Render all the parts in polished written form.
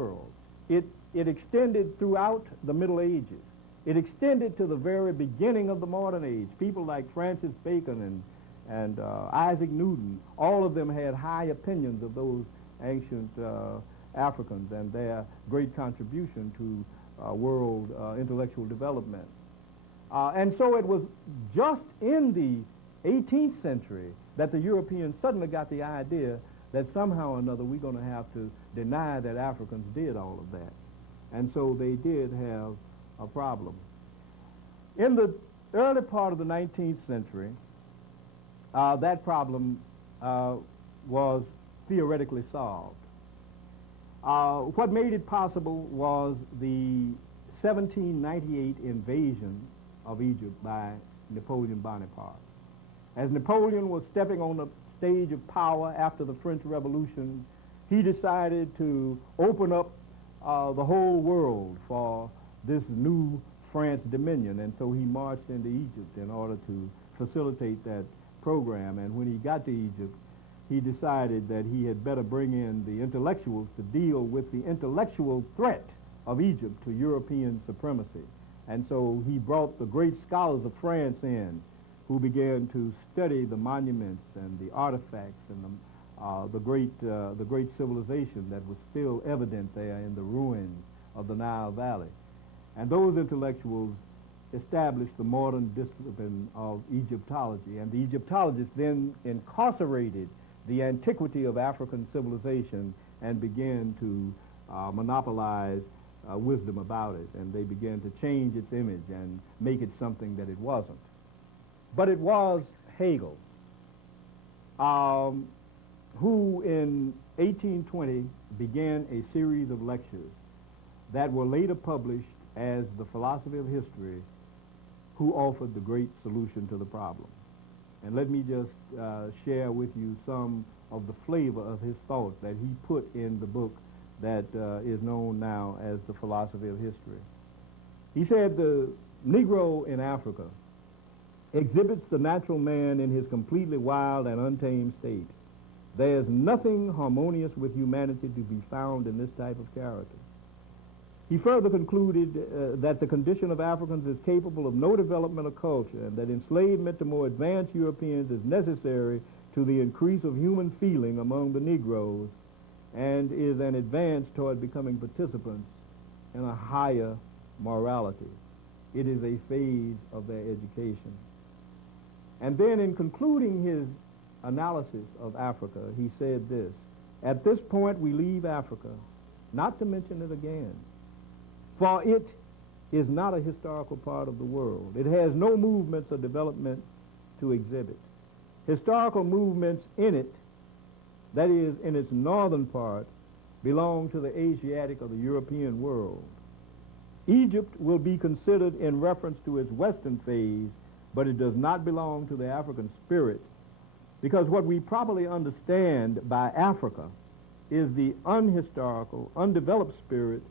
world. It extended throughout the Middle Ages. It extended to the very beginning of the modern age. People like Francis Bacon and Isaac Newton, all of them had high opinions of those ancient Africans and their great contribution to world intellectual development. And so it was just in the 18th century that the Europeans suddenly got the idea that somehow or another we're going to have to deny that Africans did all of that. And so they did have a problem. In the early part of the 19th century, that problem was theoretically solved. What made it possible was the 1798 invasion of Egypt by Napoleon Bonaparte. As Napoleon was stepping on the stage of power after the French Revolution, he decided to open up the whole world for this new France dominion, and so he marched into Egypt in order to facilitate that program. And when he got to Egypt, he decided that he had better bring in the intellectuals to deal with the intellectual threat of Egypt to European supremacy. And so he brought the great scholars of France in, who began to study the monuments and the artifacts and the great civilization that was still evident there in the ruins of the Nile Valley. And those intellectuals established the modern discipline of Egyptology, and the Egyptologists then incarcerated the antiquity of African civilization and began to monopolize wisdom about it, and they began to change its image and make it something that it wasn't. But it was Hegel who in 1820 began a series of lectures that were later published as The Philosophy of History, who offered the great solution to the problem. And let me just share with you some of the flavor of his thought that he put in the book that is known now as The Philosophy of History. He said the Negro in Africa exhibits the natural man in his completely wild and untamed state. There is nothing harmonious with humanity to be found in this type of character. He further concluded that the condition of Africans is capable of no development of culture, and that enslavement to more advanced Europeans is necessary to the increase of human feeling among the Negroes and is an advance toward becoming participants in a higher morality. It is a phase of their education. And then in concluding his analysis of Africa, he said this: at this point we leave Africa, not to mention it again, for it is not a historical part of the world. It has no movements or development to exhibit. Historical movements in it, that is, in its northern part, belong to the Asiatic or the European world. Egypt will be considered in reference to its western phase, but it does not belong to the African spirit, because what we properly understand by Africa is the unhistorical, undeveloped spirit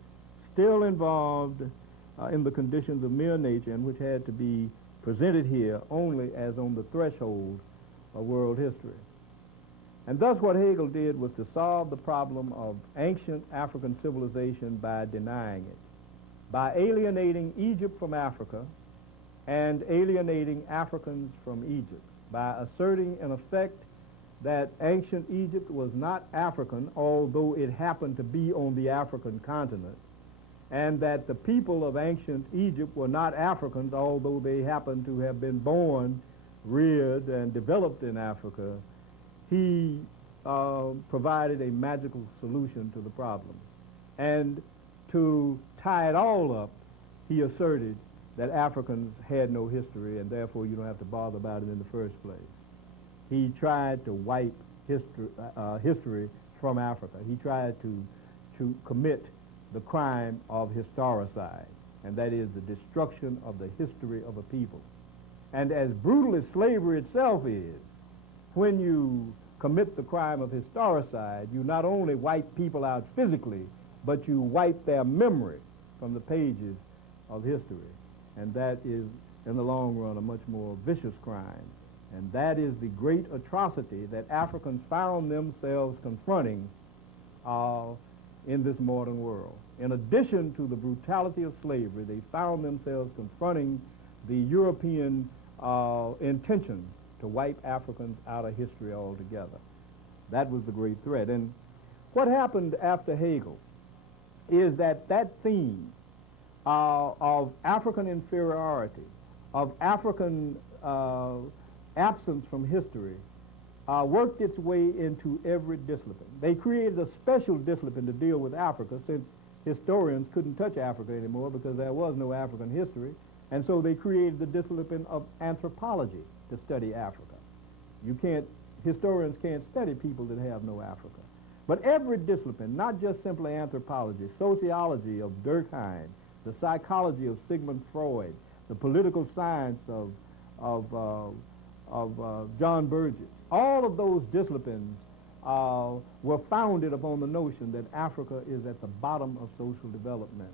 still involved in the conditions of mere nature, and which had to be presented here only as on the threshold of world history. And thus what Hegel did was to solve the problem of ancient African civilization by denying it, by alienating Egypt from Africa and alienating Africans from Egypt, by asserting in effect that ancient Egypt was not African, although it happened to be on the African continent, and that the people of ancient Egypt were not Africans, although they happened to have been born, reared, and developed in Africa. He provided a magical solution to the problem. And to tie it all up, he asserted that Africans had no history, and therefore you don't have to bother about it in the first place. He tried to wipe history from Africa. He tried to commit the crime of historicide, and that is the destruction of the history of a people. And as brutal as slavery itself is, when you commit the crime of historicide, you not only wipe people out physically, but you wipe their memory from the pages of history. And that is, in the long run, a much more vicious crime. And that is the great atrocity that Africans found themselves confronting in this modern world. In addition to the brutality of slavery, they found themselves confronting the European intention to wipe Africans out of history altogether. That was the great threat. And what happened after Hegel is that that theme of African inferiority, of African absence from history, worked its way into every discipline. They created a special discipline to deal with Africa, since historians couldn't touch Africa anymore because there was no African history, and so they created the discipline of anthropology to study Africa. Historians can't study people that have no Africa. But every discipline, not just simply anthropology, sociology of Durkheim, the psychology of Sigmund Freud, the political science of John Burgess, all of those disciplines were founded upon the notion that Africa is at the bottom of social development.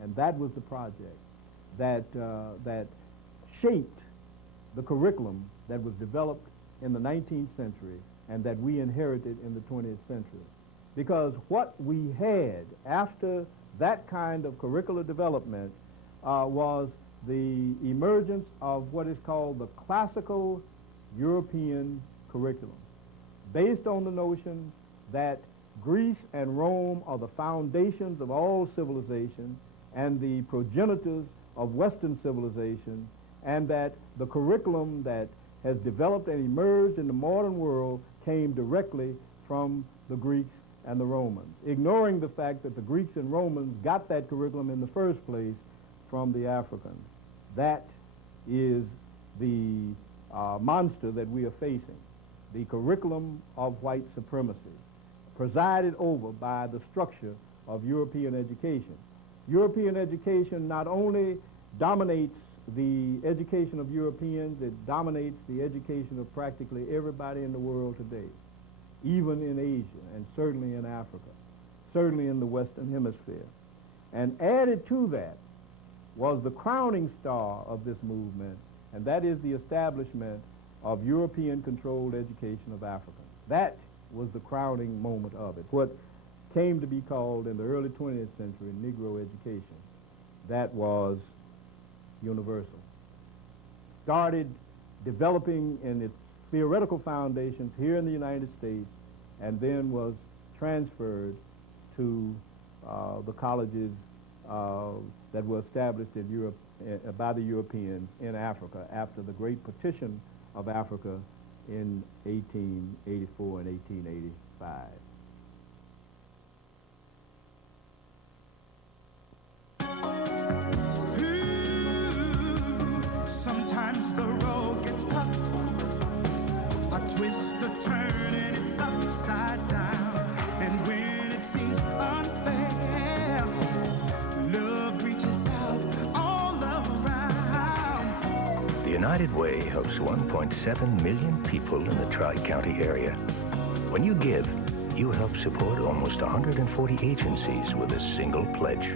And that was the project that shaped the curriculum that was developed in the 19th century and that we inherited in the 20th century. Because what we had after that kind of curricular development was the emergence of what is called the classical European curriculum, based on the notion that Greece and Rome are the foundations of all civilization and the progenitors of Western civilization, and that the curriculum that has developed and emerged in the modern world came directly from the Greeks and the Romans, ignoring the fact that the Greeks and Romans got that curriculum in the first place from the Africans. That is the monster that we are facing, the curriculum of white supremacy, presided over by the structure of European education. European education not only dominates the education of Europeans, it dominates the education of practically everybody in the world today, even in Asia and certainly in Africa, certainly in the Western Hemisphere. And added to that was the crowning star of this movement, and that is the establishment of European-controlled education of Africans. That was the crowning moment of it, what came to be called in the early 20th century Negro education. That was universal. Started developing in its theoretical foundations here in the United States, and then was transferred to the colleges that were established in Europe by the Europeans in Africa after the great partition of Africa in 1884 and 1885. Sometimes the road gets tough, a twist, a turn, and it's upside down. And when it seems unfair, love reaches out all around. The United Way helps 1.7 million people in the Tri-County area. When you give, you help support almost 140 agencies with a single pledge.